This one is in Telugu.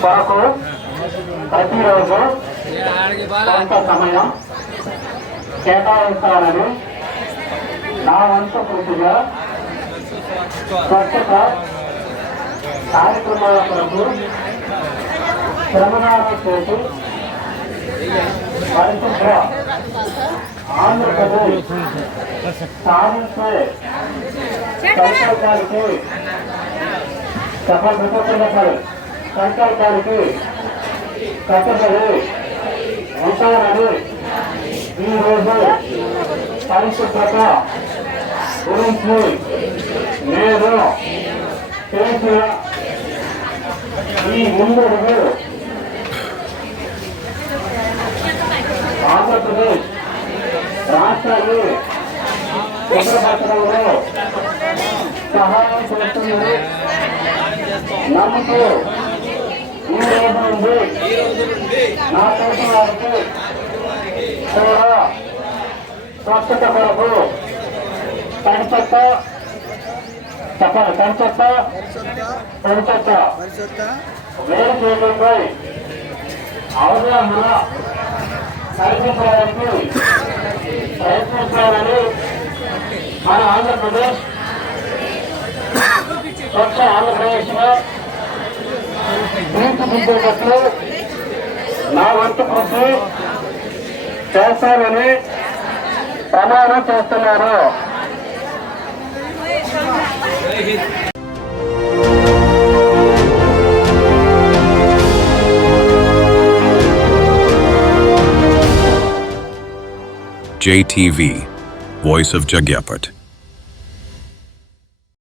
కొరకు ప్రతిరోజు కొంత సమయం కేటాయించాలని నా వంతు కృషిగా స్వచ్ఛత కార్యక్రమాల కొరకు శ్రమదానం చేసి పరిశుభ్ర ఆంధ్రప్రదేశ్ సాధించే సంకల్పానికి సంకల్పానికి కట్టుబడి ఉంటానని ఈరోజు పరిశుభ్రత గురించి నేను చేసిన ఈ ముందడుగు ఆంధ్రప్రదేశ్ రాష్ట్రాన్ని శుభ్రపరచడంలో సహాయం చేస్తుందని నమ్ముతూ ఈ రోజు నుండి నా కోసం వారికి కూడా స్వచ్ఛత కొరకు తడిచెత్త వేరు చేయడంపై అవగాహన కల్పించడానికి ప్రయత్నించాలని మన ఆంధ్రప్రదేశ్ స్వచ్ఛ ఆంధ్రప్రదేశ్ లో తీర్చిదిద్దేటట్లు నా వంతు కృషి చేస్తానని ప్రమాణం చేస్తున్నారు. JTV, Voice of Jagyapet.